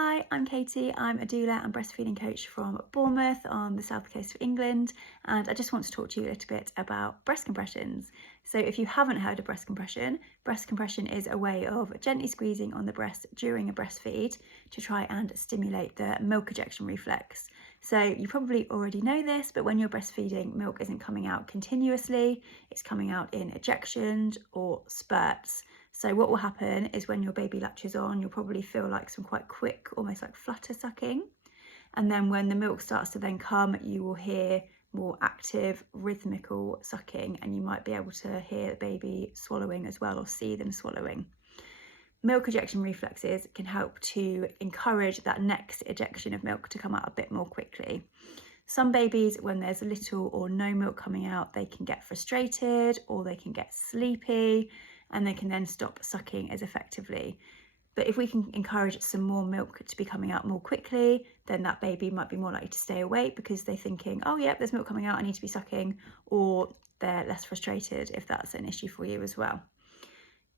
Hi, I'm Katie. I'm a doula and breastfeeding coach from Bournemouth on the south coast of England, and I just want to talk to you a little bit about breast compressions. So if you haven't heard of breast compression is a way of gently squeezing on the breast during a breastfeed to try and stimulate the milk ejection reflex. So you probably already know this, but when you're breastfeeding, milk isn't coming out continuously, it's coming out in ejections or spurts. So what will happen is when your baby latches on, you'll probably feel like some quite quick, almost like flutter sucking. And then when the milk starts to then come, you will hear more active rhythmical sucking, and you might be able to hear the baby swallowing as well, or see them swallowing. Milk ejection reflexes can help to encourage that next ejection of milk to come out a bit more quickly. Some babies, when there's little or no milk coming out, they can get frustrated or they can get sleepy, and they can then stop sucking as effectively. But if we can encourage some more milk to be coming out more quickly, then that baby might be more likely to stay awake because they're thinking, oh yeah, there's milk coming out, I need to be sucking, or they're less frustrated if that's an issue for you as well.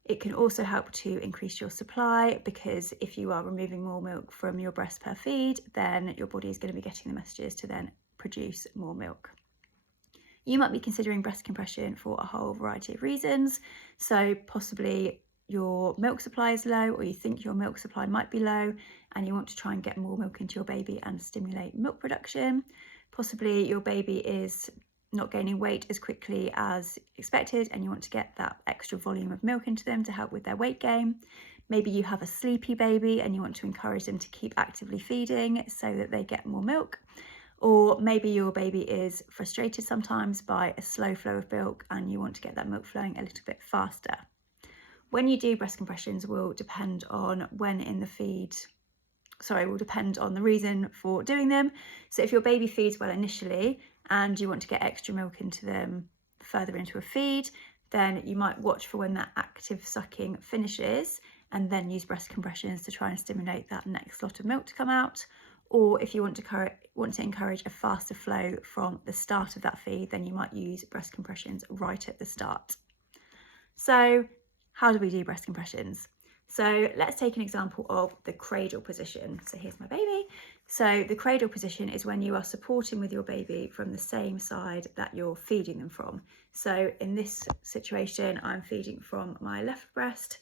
It can also help to increase your supply, because if you are removing more milk from your breast per feed, then your body is going to be getting the messages to then produce more milk. You might be considering breast compression for a whole variety of reasons. So possibly your milk supply is low, or you think your milk supply might be low and you want to try and get more milk into your baby and stimulate milk production. Possibly your baby is not gaining weight as quickly as expected and you want to get that extra volume of milk into them to help with their weight gain. Maybe you have a sleepy baby and you want to encourage them to keep actively feeding so that they get more milk. Or maybe your baby is frustrated sometimes by a slow flow of milk and you want to get that milk flowing a little bit faster. When you do breast compressions will depend on will depend on the reason for doing them. So if your baby feeds well initially and you want to get extra milk into them further into a feed, then you might watch for when that active sucking finishes and then use breast compressions to try and stimulate that next lot of milk to come out. Or if you want to encourage a faster flow from the start of that feed, then you might use breast compressions right at the start. So how do we do breast compressions? So let's take an example of the cradle position. So here's my baby. So the cradle position is when you are supporting with your baby from the same side that you're feeding them from. So in this situation, I'm feeding from my left breast.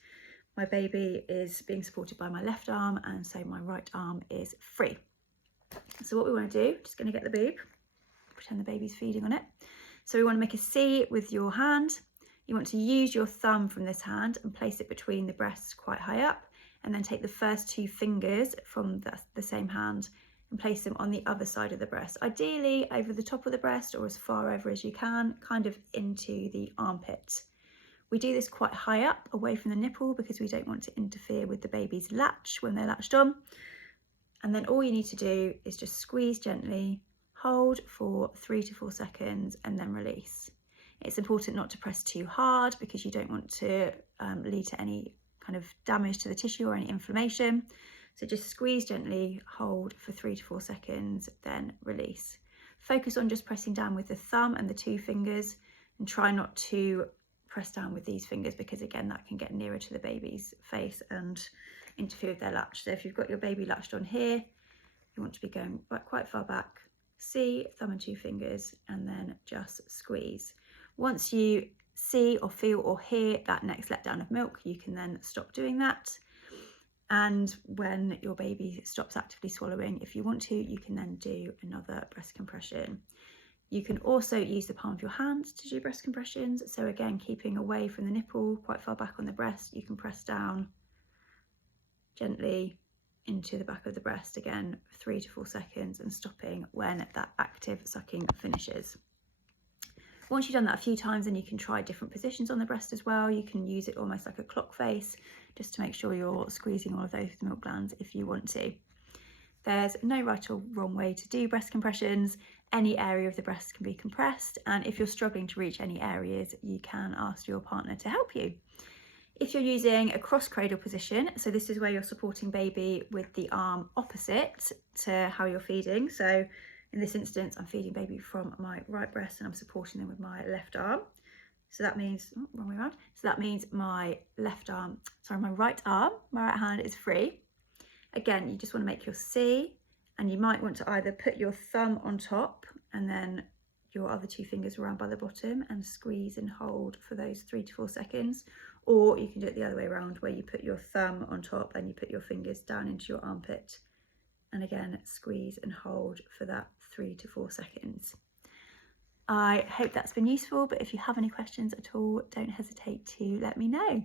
My baby is being supported by my left arm, and so my right arm is free. So what we want to do, just going to get the boob, pretend the baby's feeding on it. So we want to make a C with your hand. You want to use your thumb from this hand and place it between the breasts quite high up, and then take the first two fingers from the same hand and place them on the other side of the breast, ideally over the top of the breast or as far over as you can, kind of into the armpit. We do this quite high up away from the nipple because we don't want to interfere with the baby's latch when they're latched on. And then all you need to do is just squeeze gently, hold for 3 to 4 seconds and then release. It's important not to press too hard because you don't want to lead to any kind of damage to the tissue or any inflammation. So just squeeze gently, hold for 3 to 4 seconds, then release. Focus on just pressing down with the thumb and the 2 fingers, and try not to press down with these fingers because again that can get nearer to the baby's face and interfere with their latch. So if you've got your baby latched on here, you want to be going quite far back, see, thumb and 2 fingers, and then just squeeze. Once you see or feel or hear that next letdown of milk, you can then stop doing that. And when your baby stops actively swallowing, if you want to, you can then do another breast compression. You can also use the palm of your hand to do breast compressions. So again, keeping away from the nipple, quite far back on the breast, you can press down gently into the back of the breast, again 3 to 4 seconds, and stopping when that active sucking finishes. Once you've done that a few times, then you can try different positions on the breast as well. You can use it almost like a clock face just to make sure you're squeezing all of those milk glands if you want to. There's no right or wrong way to do breast compressions. Any area of the breast can be compressed, and if you're struggling to reach any areas, you can ask your partner to help you. If you're using a cross cradle position, so this is where you're supporting baby with the arm opposite to how you're feeding. So in this instance, I'm feeding baby from my right breast and I'm supporting them with my left arm. So that means, wrong way around. So that means my right arm, my right hand is free. Again, you just want to make your C, and you might want to either put your thumb on top and then your other 2 fingers around by the bottom and squeeze and hold for those 3 to 4 seconds, or you can do it the other way around, where you put your thumb on top and you put your fingers down into your armpit, and again squeeze and hold for that 3 to 4 seconds. I hope that's been useful, but if you have any questions at all, don't hesitate to let me know.